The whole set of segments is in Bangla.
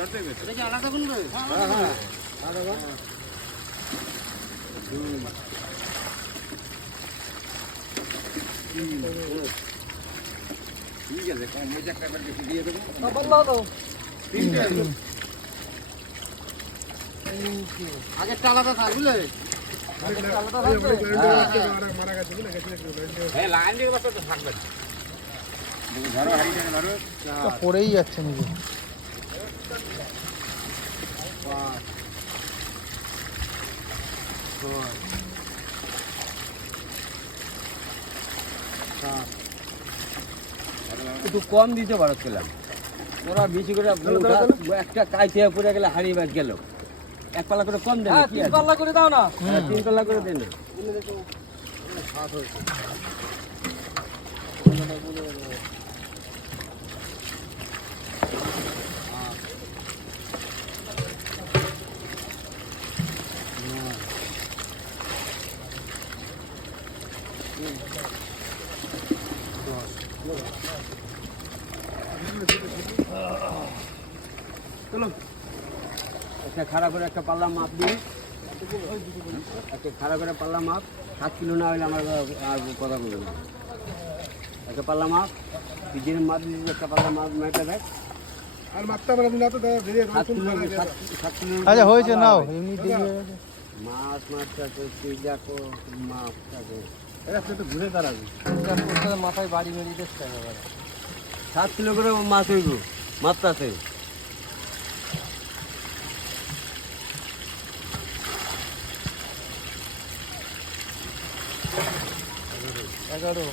আলাদা কোন রে? হ্যাঁ হ্যাঁ আলাদা কোন? ঠিক আছে কম মজা একটা করে দিয়ে দেবো বদলাও দাও আগে চালাটা থাক বুঝলে পড়েই যাচ্ছে নিজে একটু কম দিতে পারছিলাম ওরা বেশি করে একটা কাইতে পড়ে গেলে হারিয়ে বাদ গেল এক পাল্লা করে কম দেন তিন পাল্লা করে দাও না তিন পাল্লা করে দেন চলো একটা খারাপ করে একটা পাল্লা মাপ দিই একটা খারাপ করে পাল্লা মাপ 7 কিলো না হলে আমার আর কথা বলবো না একটা পাল্লা মাপ পিজের মাপ দিই একটা পাল্লা মাপ মেপে দেখ আর মাপটা বলে দিন না তো ধীরে 7 কিলো আচ্ছা হয়েছে নাও এমনি দিয়ে মাছ মাছটা তো দেখো মাপটা এটা তো ঘুরে দাঁড়াবে মাথায় বাড়ি মেরে দিচ্ছে 7 কিলো করে মাছ হইব মাপটা আছে 11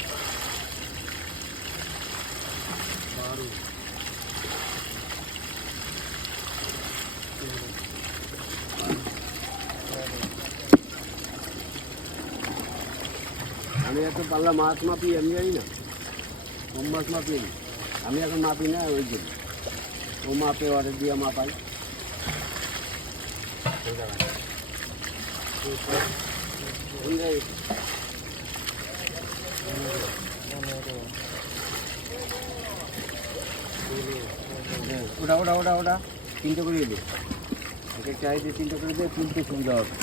আমি এখন পাল্লা মাছ মাপি আমি জানি না কম মাছ মাপি আমি এখন মাপি না ওই জন্য ও মাপে অর্ডার দিয়ে মাপাই ওটা ওটা ওটা ওটা 3টে করে দিই একটা চাইতে 3টে করে দিয়ে তুলতে সুবিধা হবে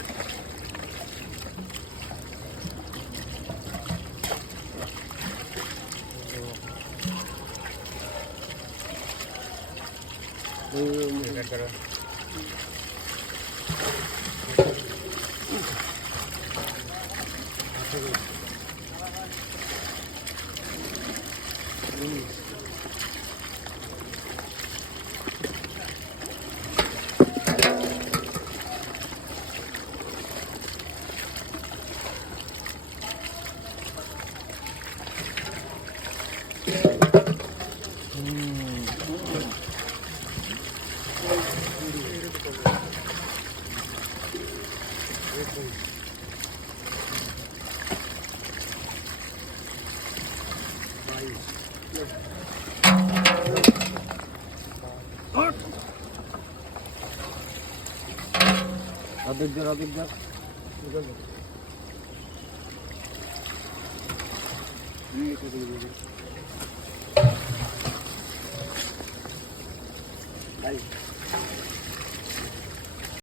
অর্ধেক জোর ভাই